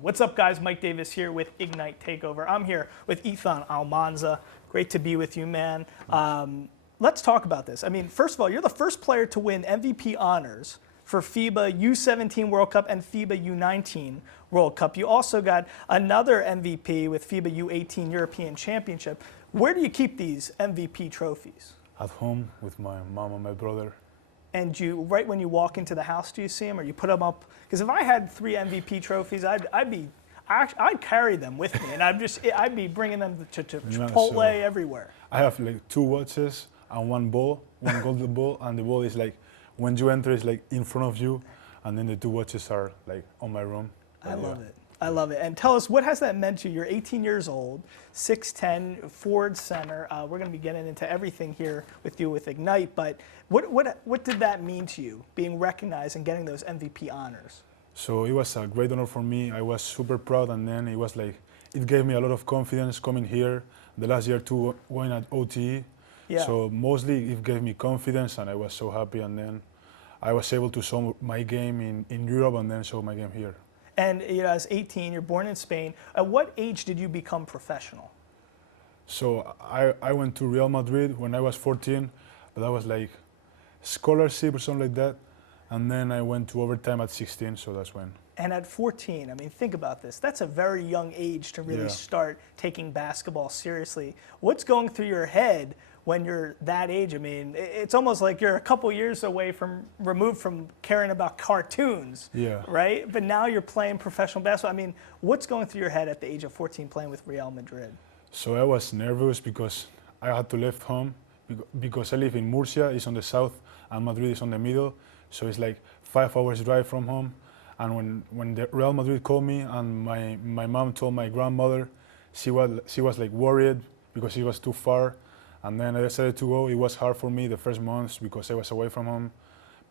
What's up, guys? Mike Davis here with Ignite Takeover. I'm here with Izan Almansa. Great to be with you, man. Let's talk about this. I mean, first of all, you're the first player to win MVP honors for FIBA U17 World Cup and FIBA U19 World Cup. You also got another MVP with FIBA U18 European Championship. Where do you keep these MVP trophies? At home with my mom and my brother. And right when you walk into the house, do you see them, or you put them up? Because if I had 3 MVP trophies, I'd carry them with me, and I'd be bringing them to Chipotle everywhere. I have like 2 watches and 1 ball, 1 golden ball, and the ball is like when you enter, it's like in front of you, and then the 2 watches are like on my room. I love it. I love it. And tell us, what has that meant to you? You're 18 years old, 6'10", forward center. We're going to be getting into everything here with you with Ignite, but what did that mean to you, being recognized and getting those MVP honors? So it was a great honor for me. I was super proud, and then it was like, it gave me a lot of confidence coming here. The last year too, going at OTE. Yeah. So mostly it gave me confidence, and I was so happy, and then I was able to show my game in Europe and then show my game here. And as 18, you're born in Spain. At what age did you become professional? So I went to Real Madrid when I was 14, but that was like scholarship or something like that. And then I went to overtime at 16, so that's when. And at 14, I mean, think about this. That's a very young age to really start taking basketball seriously. What's going through your head when you're that age? I mean, it's almost like you're a couple years removed from caring about cartoons, right? But now you're playing professional basketball. I mean, what's going through your head at the age of 14 playing with Real Madrid? So I was nervous because I had to leave home because I live in Murcia, it's on the south, and Madrid is on the middle. So it's like 5 hours drive from home. And when the Real Madrid called me, and my mom told my grandmother, she was like worried because it was too far. And then I decided to go. It was hard for me the first months because I was away from home.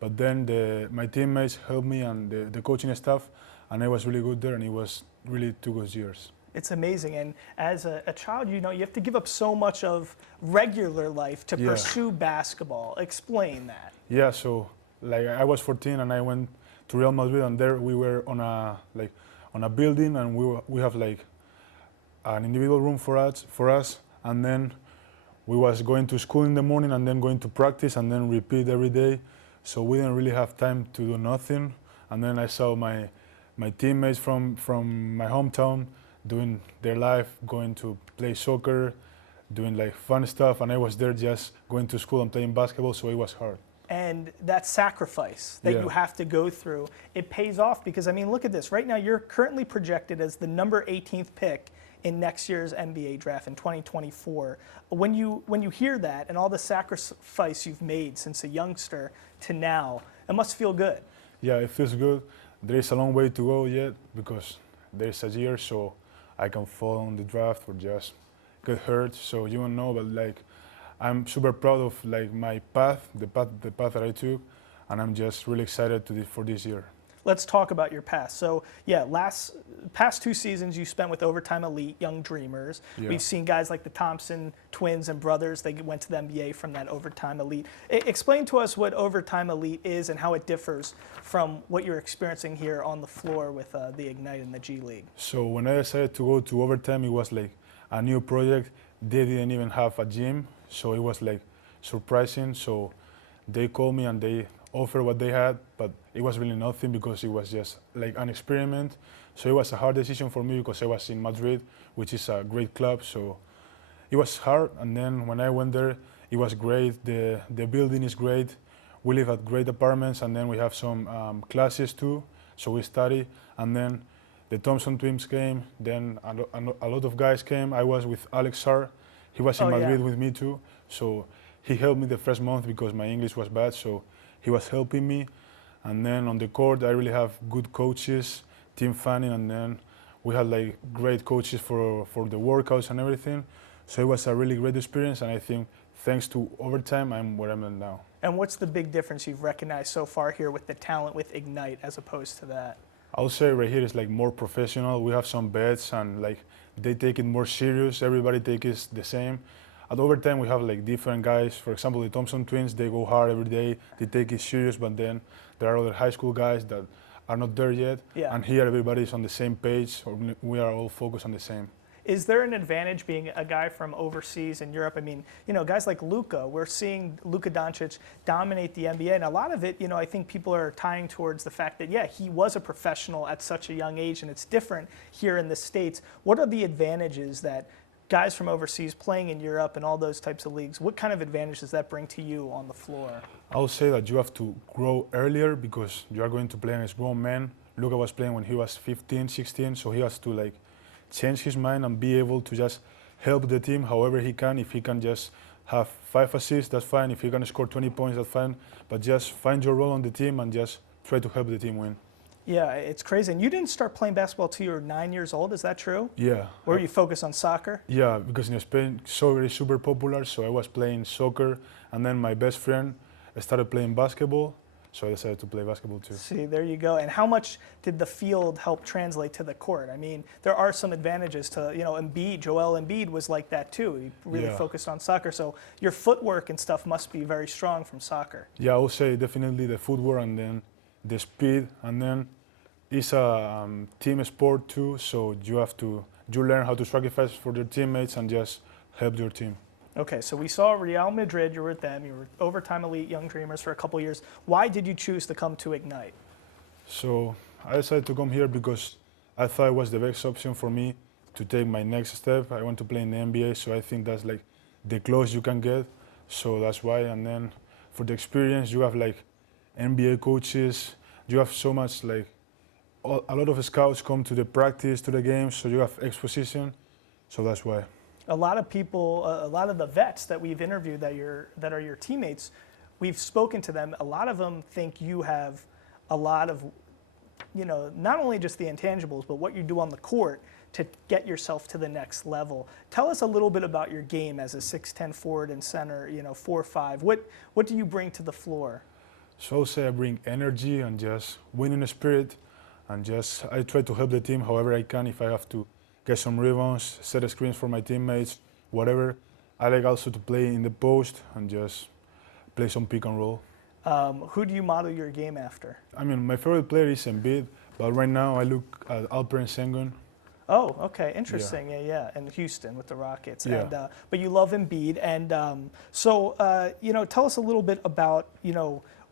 But then my teammates helped me, and the coaching staff, and I was really good there, and it was really 2 good years. It's amazing. And as a child, you have to give up so much of regular life to pursue basketball. Explain that. Yeah, so like I was 14 and I went to Real Madrid, and there we were on a building, and we have like an individual room for us, and then we was going to school in the morning and then going to practice and then repeat every day. So we didn't really have time to do nothing. And then I saw my teammates from my hometown doing their life, going to play soccer, doing like fun stuff, and I was there just going to school and playing basketball, so it was hard. And that sacrifice that you have to go through, it pays off, because I mean, look at this. Right now, you're currently projected as the number 18th pick in next year's NBA draft in 2024. When you hear that and all the sacrifice you've made since a youngster to now, it must feel good. Yeah, it feels good. There is a long way to go yet, because there is a year, so I can fall on the draft or just get hurt. So you don't know, but like, I'm super proud of like my path, the path that I took, and I'm just really excited for this year. Let's talk about your past. So yeah, past 2 seasons you spent with Overtime Elite, Young Dreamers. Yeah. We've seen guys like the Thompson twins and brothers. They went to the NBA from that Overtime Elite. Explain to us what Overtime Elite is and how it differs from what you're experiencing here on the floor with the Ignite and the G League. So when I decided to go to Overtime, it was like a new project. They didn't even have a gym, so it was like surprising. So they called me and they offered what they had, but it was really nothing because it was just like an experiment. So it was a hard decision for me because I was in Madrid, which is a great club. So it was hard, and then when I went there, it was great. The building is great. We live at great apartments, and then we have some classes too. So we study, and then the Thompson twins came. Then a lot of guys came. I was with Alex Sarr. He was in Madrid with me too. So he helped me the first month because my English was bad. So he was helping me. And then on the court, I really have good coaches, Team Fanning, and then we had like great coaches for the workouts and everything. So it was a really great experience, and I think thanks to Overtime, I'm where I'm at now. And what's the big difference you've recognized so far here with the talent with Ignite as opposed to that? I would say right here is like more professional. We have some bets, and like they take it more serious. Everybody takes it the same. At Overtime, we have like different guys. For example, the Thompson twins, they go hard every day. They take it serious, but then there are other high school guys that are not there yet. Yeah. And here everybody's on the same page, or we are all focused on the same. Is there an advantage being a guy from overseas in Europe? I mean, guys like Luka, we're seeing Luka Doncic dominate the NBA, and a lot of it, I think people are tying towards the fact that, yeah, he was a professional at such a young age, and it's different here in the States. What are the advantages that guys from overseas playing in Europe and all those types of leagues, what kind of advantage does that bring to you on the floor? I would say that you have to grow earlier because you are going to play against grown men. Luka was playing when he was 15, 16, so he has to change his mind and be able to just help the team however he can. If he can just have 5 assists, that's fine. If he can score 20 points, that's fine. But just find your role on the team and just try to help the team win. Yeah, it's crazy. And you didn't start playing basketball till you were 9 years old, is that true? Yeah. Or you focus on soccer? Yeah, because in Spain, soccer is super popular, so I was playing soccer, and then my best friend started playing basketball, so I decided to play basketball too. See, there you go. And how much did the field help translate to the court? I mean, there are some advantages to, Embiid, Joel Embiid was like that too. He really focused on soccer, so your footwork and stuff must be very strong from soccer. Yeah, I would say definitely the footwork and then the speed, and then it's a team sport too, so you learn how to sacrifice for your teammates and just help your team. Okay, so we saw Real Madrid, you were with them, you were overtime elite Young Dreamers for a couple years. Why did you choose to come to Ignite? So I decided to come here because I thought it was the best option for me to take my next step. I want to play in the NBA, so I think that's the closest you can get. So that's why. And then for the experience, you have NBA coaches, you have so much a lot of scouts come to the practice, to the games, so you have exposition. So that's why. A lot of people, a lot of the vets that we've interviewed that are your teammates, we've spoken to them. A lot of them think you have a lot of, not only just the intangibles, but what you do on the court to get yourself to the next level. Tell us a little bit about your game as a 6'10" forward and center, 4'5". What do you bring to the floor? So I'll say I bring energy and just winning spirit, and just I try to help the team however I can. If I have to get some rebounds, set screens for my teammates, whatever. I like also to play in the post and just play some pick and roll. Who do you model your game after? I mean, my favorite player is Embiid, but right now I look at Alperen Sengun. Oh, okay, interesting. Yeah. In Houston with the Rockets. Yeah. And, but you love Embiid, and tell us a little bit about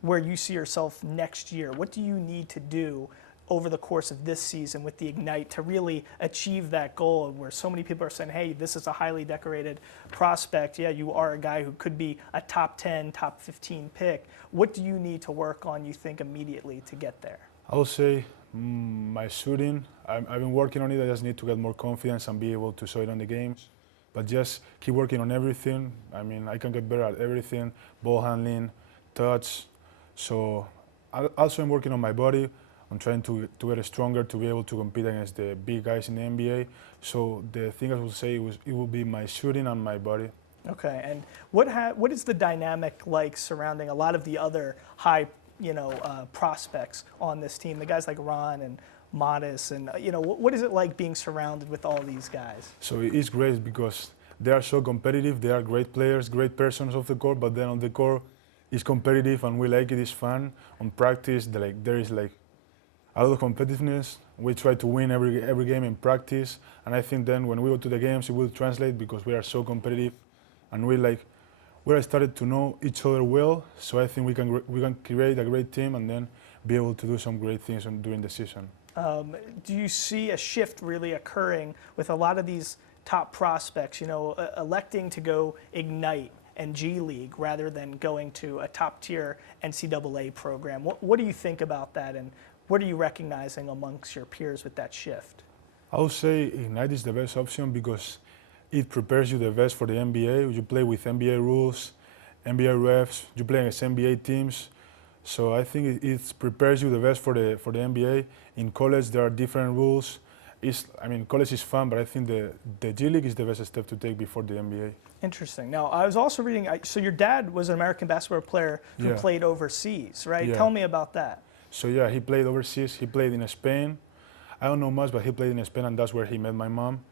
where you see yourself next year. What do you need to do over the course of this season with the Ignite to really achieve that goal, where so many people are saying, hey, this is a highly decorated prospect. Yeah, you are a guy who could be a top 10, top 15 pick. What do you need to work on, you think, immediately to get there? I would say my shooting. I've been working on it. I just need to get more confidence and be able to show it on the games. But just keep working on everything. I mean, I can get better at everything, ball handling, touch. So also I'm working on my body. I'm trying to get stronger to be able to compete against the big guys in the NBA. So the thing I would say it will be my shooting and my body. Okay, and what is the dynamic like surrounding a lot of the other high prospects on this team? The guys like Ron and Modest, and what is it like being surrounded with all these guys? So it's great because they are so competitive. They are great players, great persons off the court, but then on the court, it's competitive and we like it. It's fun. On practice, there is a lot of competitiveness. We try to win every game in practice, and I think then when we go to the games, it will translate because we are so competitive, and we started to know each other well. So I think we can create a great team and then be able to do some great things during the season. Do you see a shift really occurring with a lot of these top prospects, electing to go Ignite and G League rather than going to a top-tier NCAA program? What do you think about that, and what are you recognizing amongst your peers with that shift? I would say Ignite is the best option because it prepares you the best for the NBA. You play with NBA rules, NBA refs, you play against NBA teams. So I think it prepares you the best for the NBA. In college, there are different rules. College is fun, but I think the G League is the best step to take before the NBA. Interesting. Now, I was also reading, so your dad was an American basketball player who played overseas, right? Yeah. Tell me about that. So yeah, he played overseas. He played in Spain. I don't know much, but he played in Spain, and that's where he met my mom.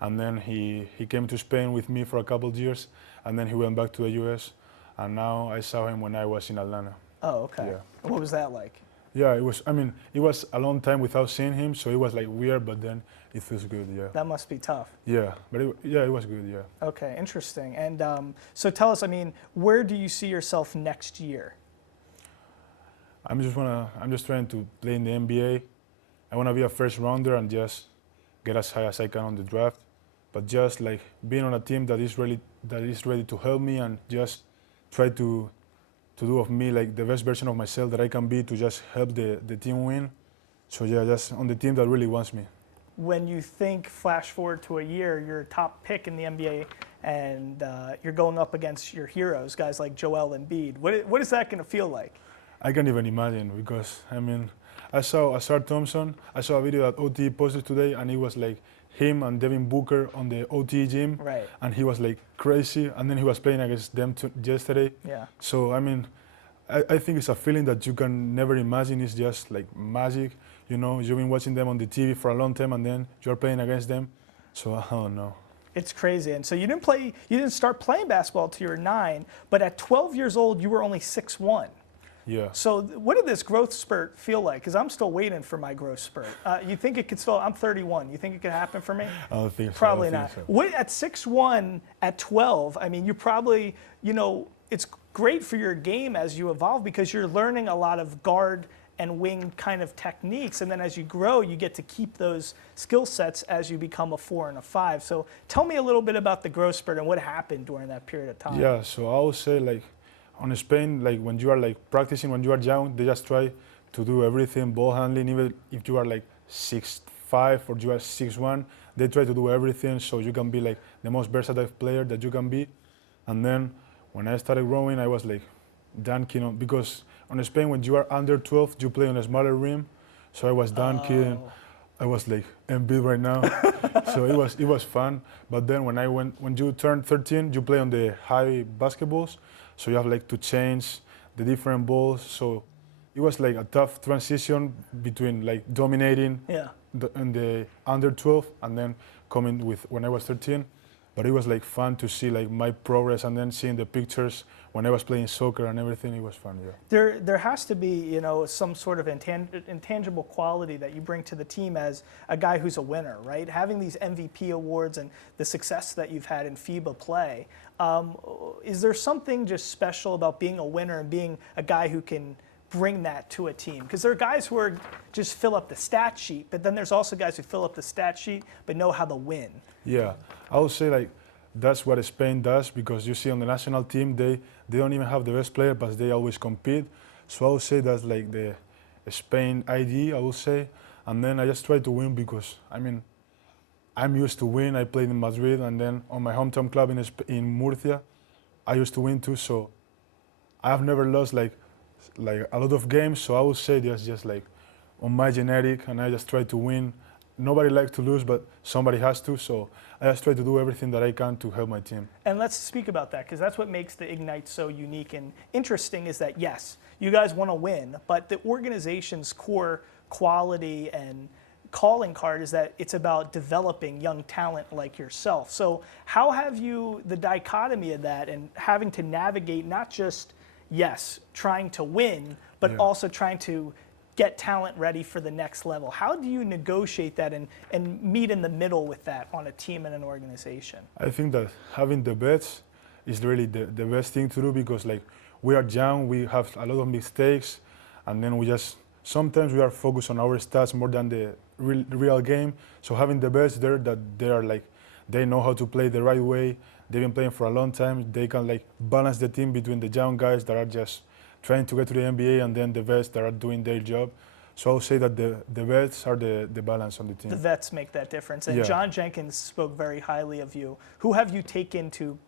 And then he came to Spain with me for a couple of years, and then he went back to the US. And now I saw him when I was in Atlanta. Oh, okay. Yeah. What was that like? Yeah, it was. I mean, it was a long time without seeing him, so it was like weird, but then it feels good. Yeah. That must be tough. Yeah, but it was good. Yeah. Okay, interesting. And so tell us, I mean, where do you see yourself next year? I'm just trying to play in the NBA. I wanna be a first rounder and just get as high as I can on the draft. But just like being on a team that is ready to help me and just try to do of me like the best version of myself that I can be to just help the team win. So yeah, just on the team that really wants me. When you think flash forward to a year, you're a top pick in the NBA, and you're going up against your heroes, guys like Joel Embiid. What is that going to feel like? I can't even imagine because I mean, I saw Asar Thompson. I saw a video that OT posted today, and it was like him and Devin Booker on the OT gym, Right. and he was like crazy. And then he was playing against them yesterday. Yeah. So I mean, I think it's a feeling that you can never imagine. It's just like magic. You know, you've been watching them on the TV for a long time, and then you're playing against them. So I don't know. It's crazy. And so you didn't start playing basketball till you were 9, but at 12 years old, you were only 6'1". Yeah. So what did this growth spurt feel like? Because I'm still waiting for my growth spurt. You think it could still? I'm 31. You think it could happen for me? I don't think so. Probably I don't not. think so. What, at 6'1", at 12, I mean, you probably, it's great for your game as you evolve because you're learning a lot of guard and wing kind of techniques. And then as you grow, you get to keep those skill sets as you become a 4 and a 5. So tell me a little bit about the growth spurt and what happened during that period of time. Yeah, so I would say like on Spain, like when you are like practicing when you are young, they just try to do everything, ball handling, even if you are like 6'5" or you are 6'1", they try to do everything so you can be like the most versatile player that you can be. And then when I started growing, I was like dunking on, because on Spain when you are under 12, you play on a smaller rim. So I was dunking. Oh. I was like Embiid right now. So it was fun. But then when you turn 13, you play on the high basketballs. So you have like to change the different balls. So it was like a tough transition between like dominating Yeah. in the under 12 and then coming with when I was 13. But it was like fun to see like my progress and then seeing the pictures when I was playing soccer and everything. It was fun, yeah. There has to be, some sort of intangible quality that you bring to the team as a guy who's a winner, right? Having these MVP awards and the success that you've had in FIBA play, is there something just special about being a winner and being a guy who can bring that to a team? Because there are guys who are just fill up the stat sheet, but then there's also guys who fill up the stat sheet but know how to win. Yeah, I would say like that's what Spain does, because you see on the national team they don't even have the best player, but they always compete. So I would say that's like the Spain ID, I would say. And then I just try to win because I mean I'm used to win. I played in Madrid and then on my hometown club in Murcia, I used to win too. So I have never lost like a lot of games. So I would say that's just like on my genetic, and I just try to win. Nobody likes to lose, but somebody has to. So I just try to do everything that I can to help my team. And let's speak about that, because that's what makes the Ignite so unique and interesting, is that, yes, you guys want to win, but the organization's core quality and calling card is that it's about developing young talent like yourself. So how have you, the dichotomy of that and having to navigate not just, yes, trying to win, but also trying to get talent ready for the next level? How do you negotiate that and meet in the middle with that on a team and an organization? I think that having the bets is really the best thing to do, because like we are young, we have a lot of mistakes, and then sometimes we are focused on our stats more than the real game. So having the best there, that they are like, they know how to play the right way, they've been playing for a long time, they can like balance the team between the young guys that are just trying to get to the NBA and then the vets that are doing their job. So I would say that the vets are the balance on the team. The vets make that difference. And Yeah. John Jenkins spoke very highly of you. Who have you taken to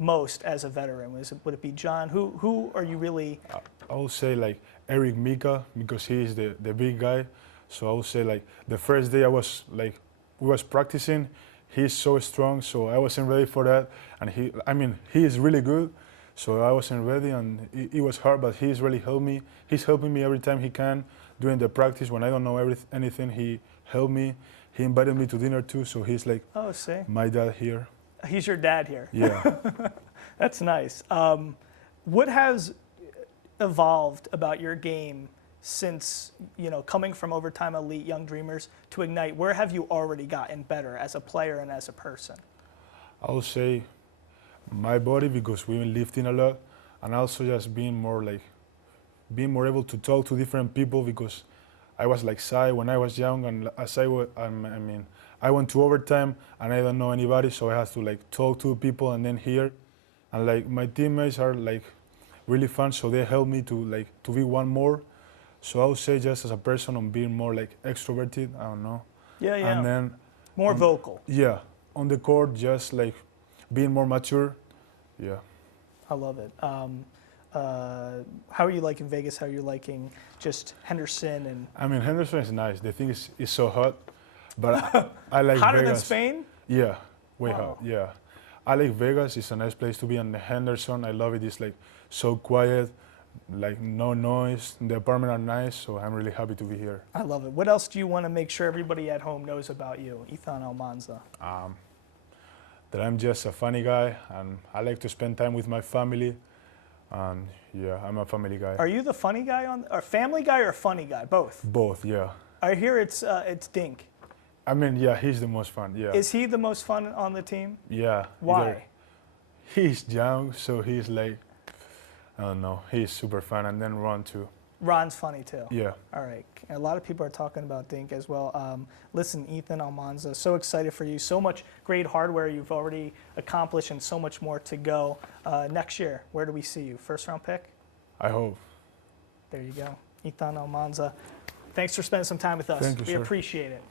most as a veteran? Would it be John? Who are you really? I would say like Eric Mika, because he is the big guy. So I would say like the first day we was practicing, he's so strong, so I wasn't ready for that. And he is really good. So I wasn't ready, and it was hard, but he's really helped me. He's helping me every time he can during the practice. When I don't know anything, he helped me. He invited me to dinner too, so he's like my dad here. He's your dad here. Yeah. That's nice. What has evolved about your game since, you know, coming from Overtime Elite Young Dreamers to Ignite? Where have you already gotten better as a player and as a person? I would say my body, because we've been lifting a lot, and also just being more able to talk to different people, because I was like shy when I was young, and as I went to overtime and I don't know anybody, so I have to like talk to people and then hear, and like my teammates are like really fun, so they help me to be one more. So I would say just as a person, I'm being more like extroverted. I don't know. Yeah, yeah. And then More vocal. yeah, on the court, just like being more mature. Yeah. I love it. How are you liking Vegas? How are you liking just Henderson? And I mean, Henderson is nice. The thing is, it's so hot, but I like hotter Vegas. than Spain? Yeah, way Wow. hot. Yeah, I like Vegas. It's a nice place to be. And Henderson, I love it. It's like so quiet, like no noise. The apartment are nice, so I'm really happy to be here. I love it. What else do you want to make sure everybody at home knows about you, Izan Almansa? That I'm just a funny guy, and I like to spend time with my family. And yeah, I'm a family guy. Are you the funny guy or family guy or funny guy? Both. Both, yeah. I hear it's Dink. I mean, yeah, he's the most fun. Yeah. Is he the most fun on the team? Yeah. Why? He's young, so he's like, I don't know, he's super fun. And then Ron too. Ron's funny too. Yeah. All right. A lot of people are talking about Dink as well. Listen, Izan Almansa, so excited for you. So much great hardware you've already accomplished and so much more to go. Next year, where do we see you? First round pick? I hope. There you go. Izan Almansa. Thanks for spending some time with us. Thank you, We sir. appreciate it.